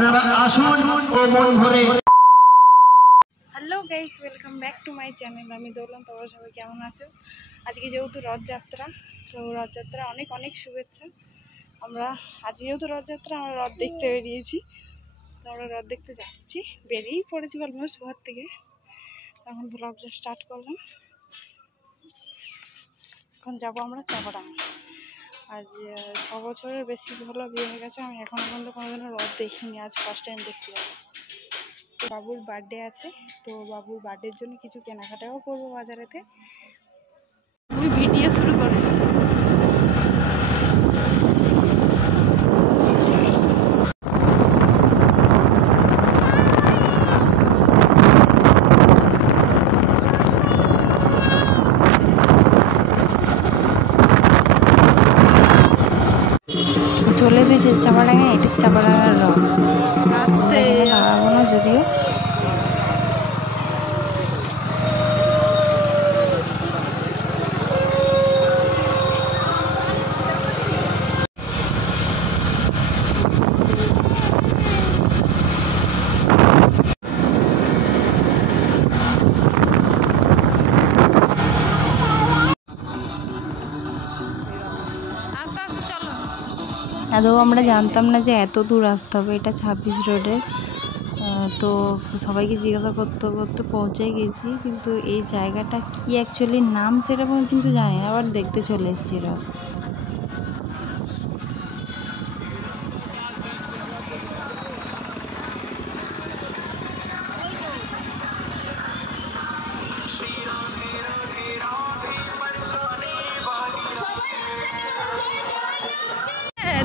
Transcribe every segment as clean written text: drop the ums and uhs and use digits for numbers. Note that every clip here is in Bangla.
আপনারা আসুন ও মন ভরে। Hello guys, welcome back to my channel. আমি দৌলন। তোমরা সবাই কেমন আছো? আজকে যেহেতু রথযাত্রা, তো রথযাত্রা অনেক অনেক শুভেচ্ছা। আজকে যেহেতু রথযাত্রা, আমরা রথ দেখতে বেরিয়েছি। তো আমরা রথ দেখতে যাচ্ছি, বেরিয়েই পড়েছি অলমোস্ট ঘর থেকে। এখন ব্লগটা স্টার্ট করলাম। এখন যাবো আমরা চাপাডাঙ্গা। আজ 6 বছরের বেশি হলো বিয়ে হয়ে গেছে, আমি এখনো পর্যন্ত কোনোদিনও রথ দেখিনি। আজ ফার্স্ট টাইম দেখতে যাবো। বাবুর বার্থডে আছে, তো বাবুর বার্থডের জন্য কিছু কেনাকাটাও করবো বাজারেতে। আমি ভিডিও শুরু করেছি। চলে এসেছে চাপাডাঙ্গা। এটা চাপাডাঙ্গার রথ। আসতে দাঁড়াবো না যদিও। আদৌ আমরা জানতাম না যে এত দূর আসতে হবে। এটা 26 রোডের। তো সবাইকে জিজ্ঞাসা করতে করতে পৌঁছে গেছি, কিন্তু এই জায়গাটা কি অ্যাকচুয়ালি নাম সেটা কিন্তু জানি না। আবার দেখতে চলে এসেছি রথ।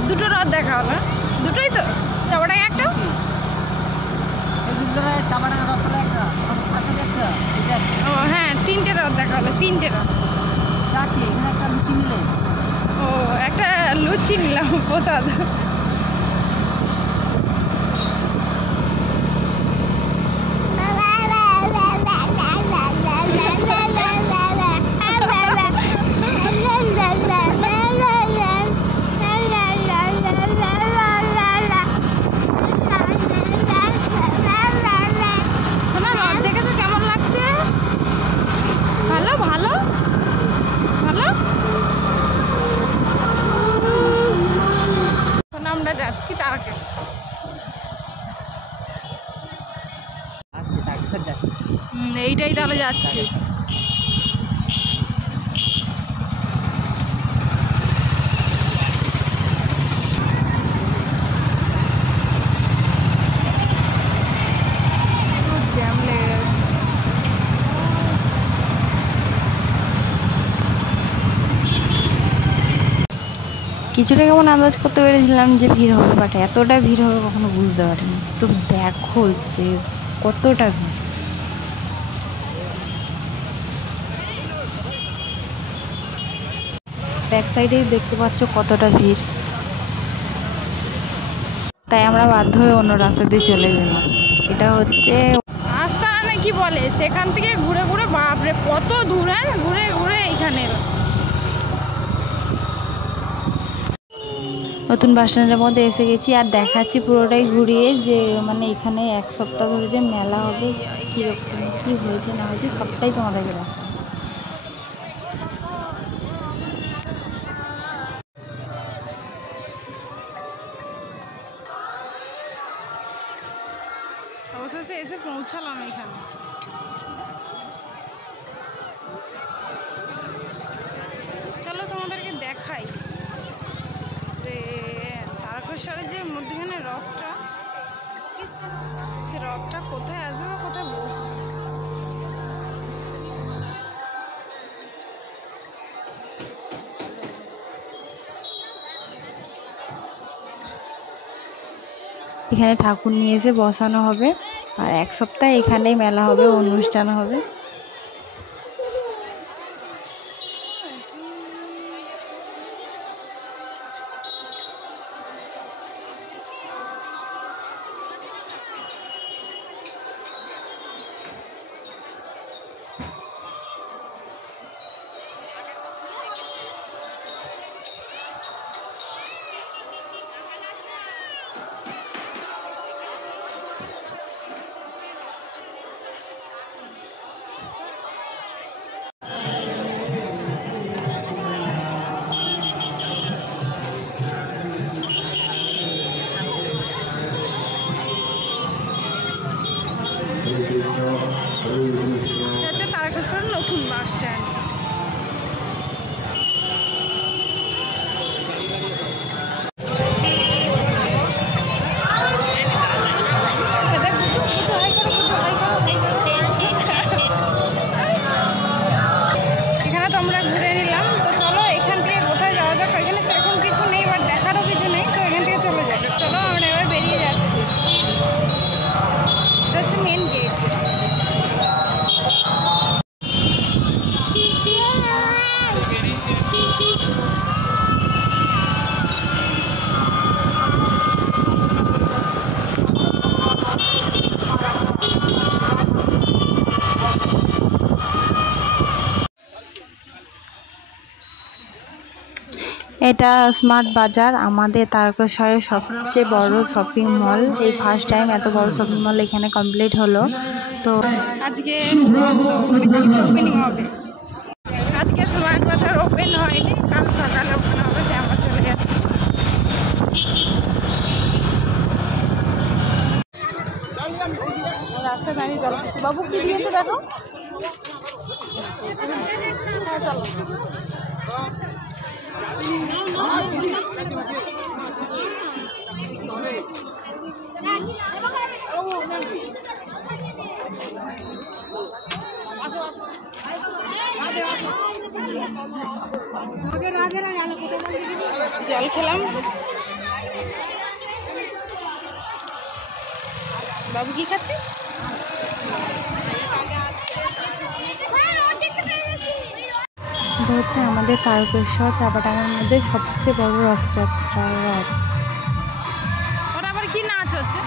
দুটো রথ দেখা হলো, দুটোই তো চাপাডাঙ্গা একটা। ও হ্যাঁ, 3টে রথ দেখা হলো, 3টে রথ। ও একটা লুচি নিলাম প্রসাদ। যাচ্ছি তারকেশ্বর। এইটাই তাহলে যাচ্ছি। জ্যাম লেগে গেছে। কিছুটা কেমন আন্দাজ করতে পেরেছিলাম যে ভিড় হবে, বাট এতটা ভিড় হবে কখনো বুঝতে পারিনি। তো দেখো যে কতটা ভিড়। ব্যাক সাইডেই দেখতে পাচ্ছ কতটা ভিড়। তাই আমরা বাধ্য হয়ে অন্য রাস্তা দিয়ে চলে গেলাম। এটা হচ্ছে রাস্তা না কি বলে, সেখান থেকে ঘুরে ঘুরে, বাপরে কত দূর, হ্যাঁ ঘুরে ঘুরে এখানে। নতুন বাস স্ট্যান্ডের মধ্যে এসে গেছি, আর দেখাচ্ছি পুরোটাই ঘুরিয়ে যে মানে এখানে 1 সপ্তাহ ধরে যে মেলা হবে, কীরকম কী হয়েছে না হয়েছে সবটাই তোমাদেরকে দেখাবো। অবশেষে এসে পৌঁছালাম এখানে। চলো তোমাদেরকে দেখাই যে তারকেশ্বরের যে মধ্যখানে রথটা, সে রথটা কোথায় আসবে বা কোথায় বসবে। এখানে ঠাকুর নিয়ে এসে বসানো হবে, আর 1 সপ্তাহ এখানেই মেলা হবে, অনুষ্ঠান হবে। নতুন বাস স্ট্যান্ড। এখানে তো আমরা ঘুরে নিলাম, তো চলো এখান থেকে কোথায় যাওয়া যাক। এখানে সেরকম কিছু নেই, বাট দেখারও কিছু নেই, তো এখান থেকে চলে যাই। চলো আমরা এবার বেরিয়ে যাচ্ছি। এটা হচ্ছে মেন গেট। এটা স্মার্ট বাজার, আমাদের তারকেশ্বরের সবচেয়ে বড় শপিং মল। এই ফার্স্ট টাইম এত বড় শপিং মল এখানে কমপ্লিট হলো। তো আজকে ওপেনিং হবে। আজকে স্মার্ট বাজার ওপেন হয়নি, কাল সকালে ওপেন হবে। আমরা চলে যাচ্ছি। রাস্তায় দাঁড়িয়ে জল খাচ্ছি। বাবু কি দিয়েছে দেখো। হ্যাঁ চলো। জল খেলাম। বাবু কি খাচ্ছিস? এটা হচ্ছে আমাদের তারকেশ্বর চাপাডাঙ্গার মধ্যে সবচেয়ে বড় রথযাত্রা। ওর আবার কি নাচ হচ্ছে?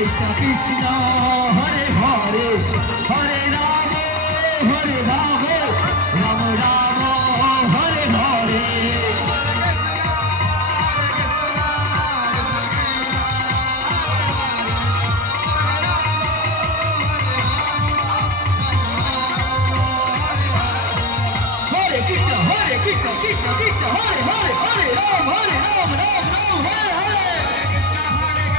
Krishna Krishna Hare Hare Hare Rama Hare Rama Rama Rama Hare Hare Hare Krishna Hare Krishna Krishna Krishna Hare Hare Hare Rama Hare Rama Rama Rama Hare Hare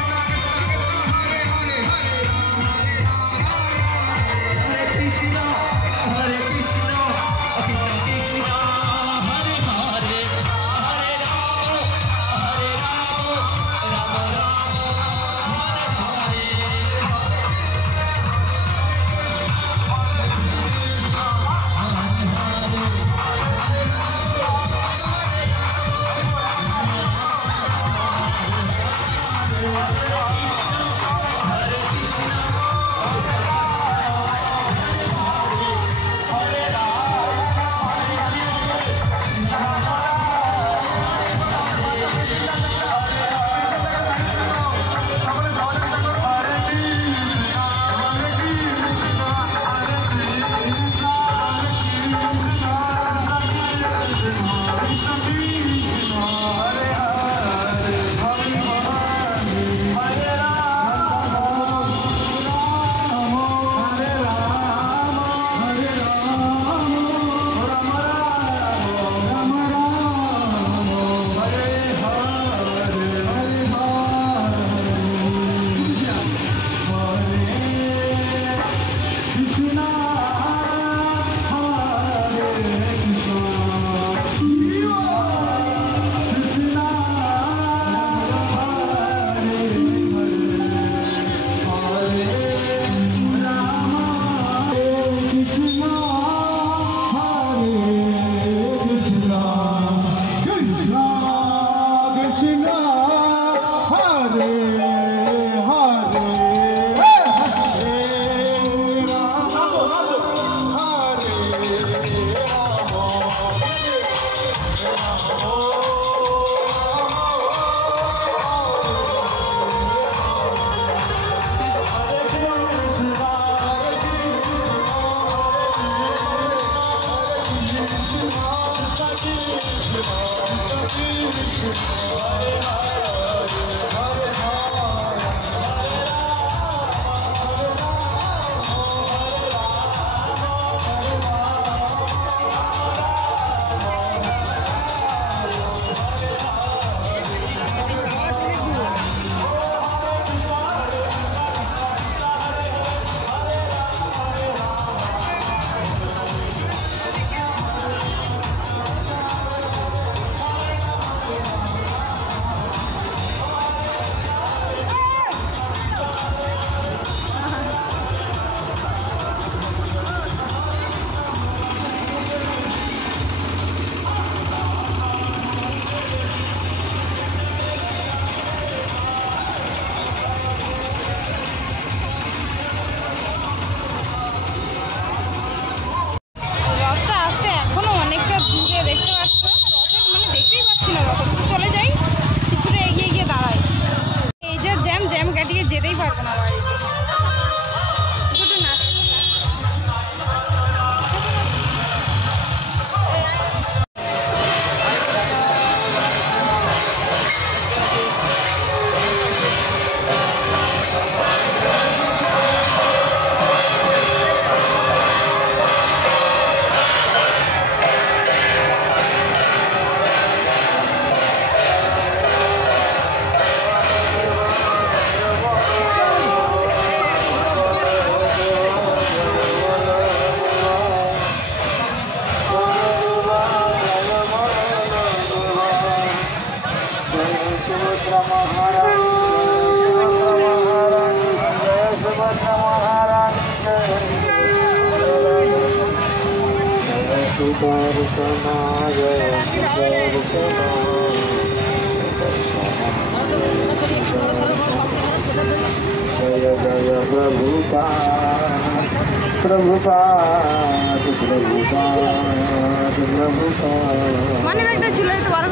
মানে একটা ছিল তো বড়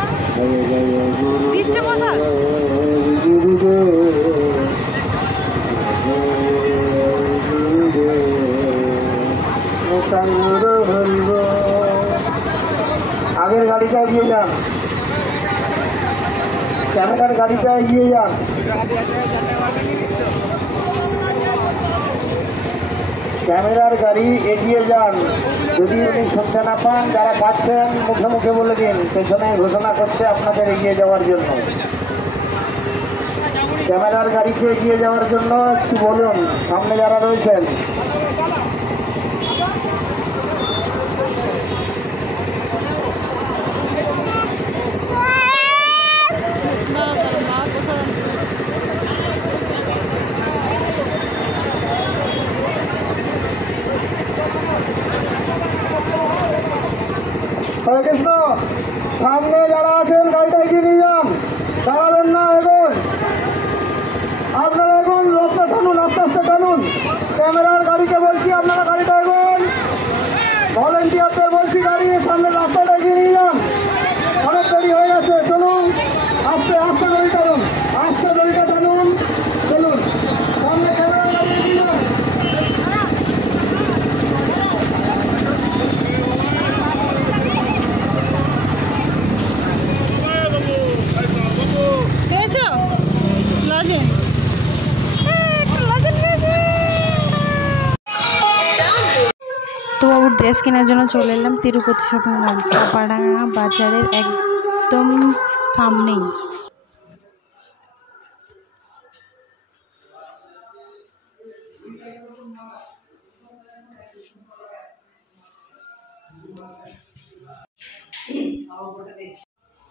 দিচ্ছে বসা আগের গাড়িটা এগিয়ে যান, ক্যামেরার গাড়িটা এগিয়ে যান। ক্যামেরার গাড়ি এগিয়ে যান। যদি উনি শুনতে না পান, যারা পাচ্ছেন মুখে মুখে বলে দিন, পেছনে ঘোষণা করছে আপনাদের এগিয়ে যাওয়ার জন্য। ক্যামেরার গাড়িকে এগিয়ে যাওয়ার জন্য একটু বলুন সামনে যারা রয়েছেন। হরে কৃষ্ণ। সামনে যারা আছেন গাড়িটা এগিয়ে নিয়ে যান, দাঁড়াবেন না, এগোন। আপনারা এগোন, রাস্তা টানুন, আস্তে আস্তে টানুন। ক্যামেরার গাড়িকে বলছি আপনারা গাড়িটা এগোন। ভলেন্টিয়ারদের বলছি গাড়ি সামনে রাস্তাটা এগিয়ে নিয়ে যান। অনেক দেরি হয়ে গেছে, চলুন আস্তে আস্তে গাড়ি টানুন, আস্তে গাড়িটা টানুন, চলুন সামনে ক্যামেরার গাড়ি এগিয়ে যান। তো বাবুর ড্রেস কেনার জন্য চলে এলাম তিরুপতি শপিং মল, চাপাডাঙ্গা বাজারের একদম সামনেই।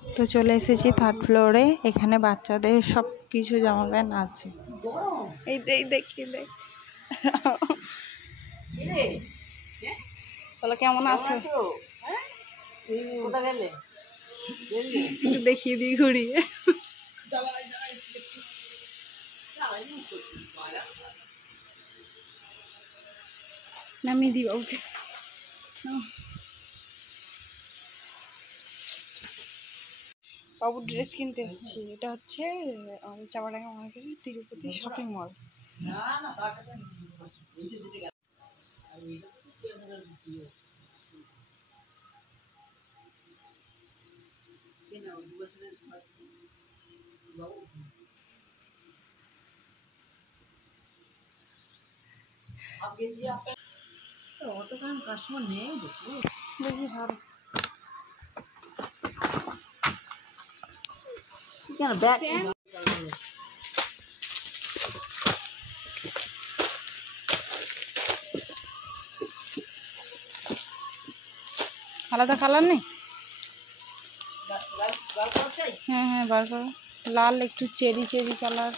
তো চলে এসেছি থার্ড ফ্লোরে। এখানে বাচ্চাদের সব কিছু জামা প্যান্ট আছে। এই দেখি দেখ, বলো কেমন আছো? একটু দেখিয়ে দিই ঘুরিয়ে। নামিয়ে দিবা ওকে। বাবুর ড্রেস কিনতে এসেছি। এটা হচ্ছে আমাদের চাপাডাঙ্গা মার্কেটের তিরুপতি শপিং মল। কাস্টমার নেই বেশি ভালো কেন ব্যাগ আলাদা কালার নেই? হ্যাঁ হ্যাঁ বার করো। লাল একটু চেরি চেরি কালার।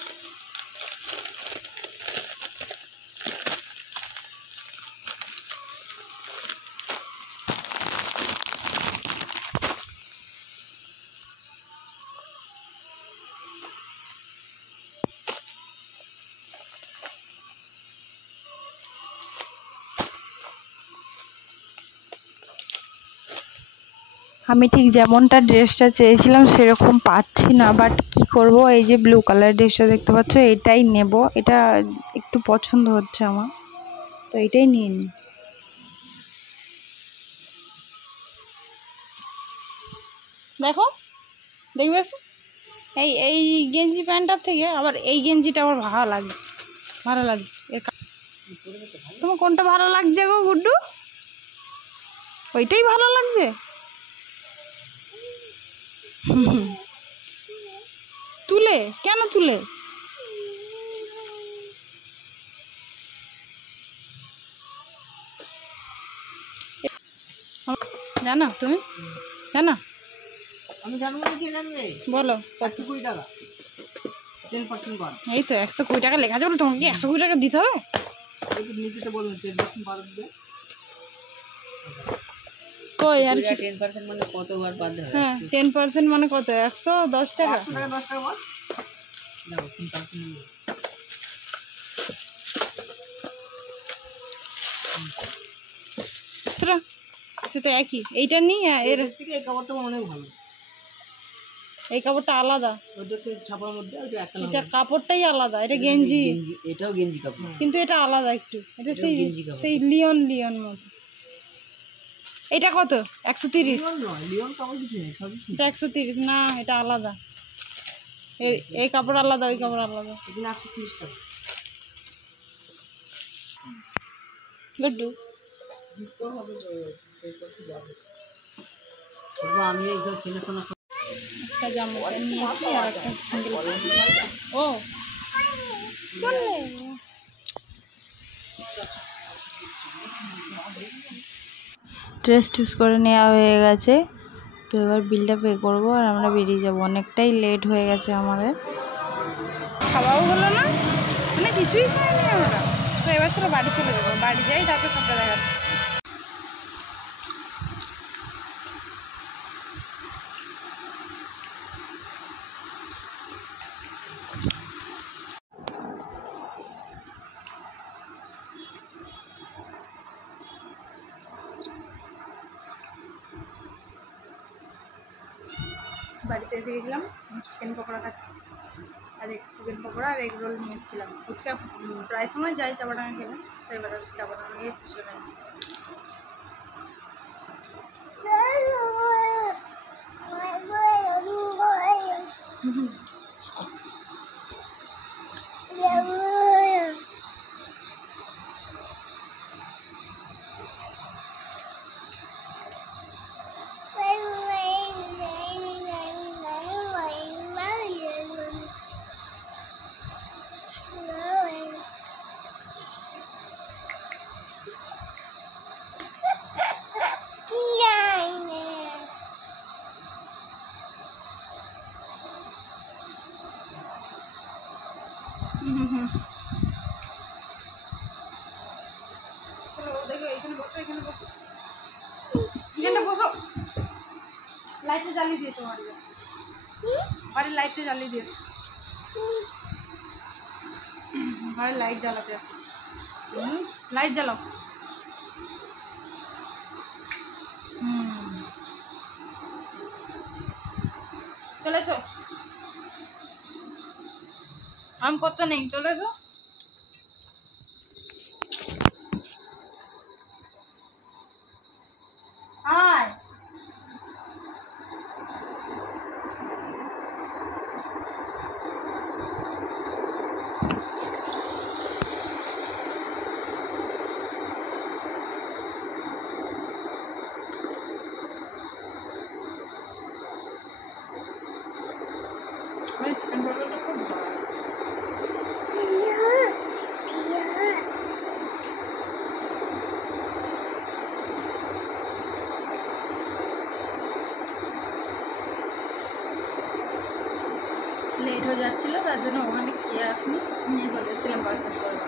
আমি ঠিক যেমনটা ড্রেসটা চেয়েছিলাম সেরকম পাচ্ছি না, বাট কি করব, এই যে ব্লু কালার ড্রেসটা দেখতে পাচ্ছ এটাই নেব। এটা একটু পছন্দ হচ্ছে আমার, তো এটাই নিয়ে নিই। দেখো দেখবে এই এই গেঞ্জি প্যান্টটার থেকে আবার এই গেঞ্জিটা আমার ভালো লাগছে। তোমার কোনটা ভালো লাগছে গো গুড্ডু? ওইটাই ভালো লাগছে? তুলে কেন তুলে? জানো তুমি? জানো? আমি জানবো না, কি জানবে? বলো। 120 টাকা 10% বাদ। এই তো 120 টাকা লেখা আছে বলে তোমাকে 120 টাকা দিতে হবে? নিচেতে বলুন 10% বাদ দেবে। কই আর কি 10% মানে কতবার বাদ দেবে? হ্যাঁ 10% মানে কত? 110 টাকা। 100 টাকা 10 টাকা বাদ দাও। 3% নেবে। তোরা সে তো একই। এইটা নিই এর থেকে এই কাপড়টা অনেক ভালো। এই কাপড়টা আলাদা। ওটা তো ছাপার মধ্যে ওটা একটা এটা কাপড়টাই আলাদা। এটা গেঞ্জি, এটাও গেঞ্জি কাপড় কিন্তু এটা আলাদা একটু। এটা সেই গেঞ্জি কাপড়। সেই লিওন মতো। এটা কত? 130। লিওন নয়, লিওন কাপড় কিছু নেই, সবই এটা 130 না, এটা আলাদা। এই কাপড় আলাদা, ওই কাপড় আলাদা। এখানে 130 টাকা। গুড্ডু আমি এইসব চেনাশোনা একটা জামা প্যান্ট নিয়েছি আর একটা সিঙ্গেল। ও ড্রেস টুস করে নেওয়া হয়ে গেছে, তো এবার বিলটা পে করবো আর আমরা বেরিয়ে যাবো। অনেকটাই লেট হয়ে গেছে আমাদের, খাওয়াও হলো না, মানে কিছুই খাইনি আমরা। তো এবার চলো বাড়ি চলে যাবো। বাড়ি যাই, তারপর সবটা দেখাচ্ছি। বাড়িতে এসে গেছিলাম, চিকেন পকোড়া খাচ্ছি। আর চিকেন পকোড়া আর এগ রোল নিয়ে এসেছিলাম। ফুচকা প্রায় সময় যাই চাপাডাঙ্গা খেলে, তো এবার চাপাডাঙ্গা গিয়ে ফুচকা খাই। চলো দেখো, এখানে বসো, এখানে বসো, এখানটা বসো। লাইটটা জ্বালিয়ে দিয়েছো ঘরের লাইটটা জ্বালিয়ে দিয়েছে। ঘরের লাইট জ্বালাতে আছে। লাইট জ্বালাও। চলে এসো, আম কত নেই, চলে এসো। আয় চিকেন পকোড়াটা খুব ভালো। লেট হয়ে যাচ্ছিল, তার জন্য ওখানে খেয়ে আসনি, নিয়ে চলে এসেছিলাম পার্সেল করে।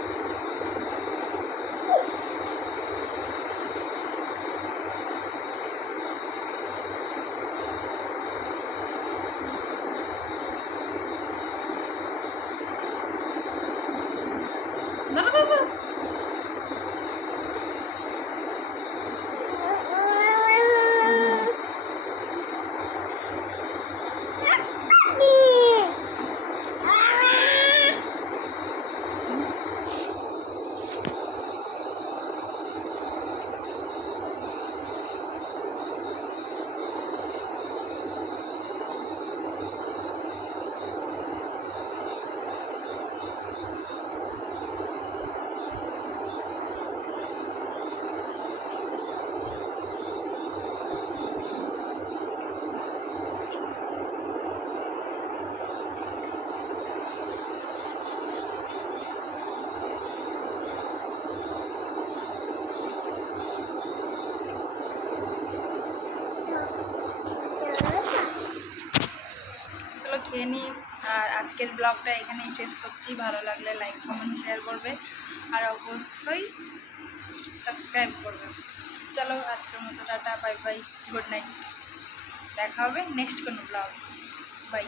চলো খেয়ে নিই, আর আজকের ব্লগটা এখানেই শেষ করছি। ভালো লাগলে লাইক কমেন্ট শেয়ার করবে, আর অবশ্যই সাবস্ক্রাইব করবে। চলো আজকের মতো tata, bye bye, good night. দেখা হবে নেক্সট কোনো ব্লগ। বাই।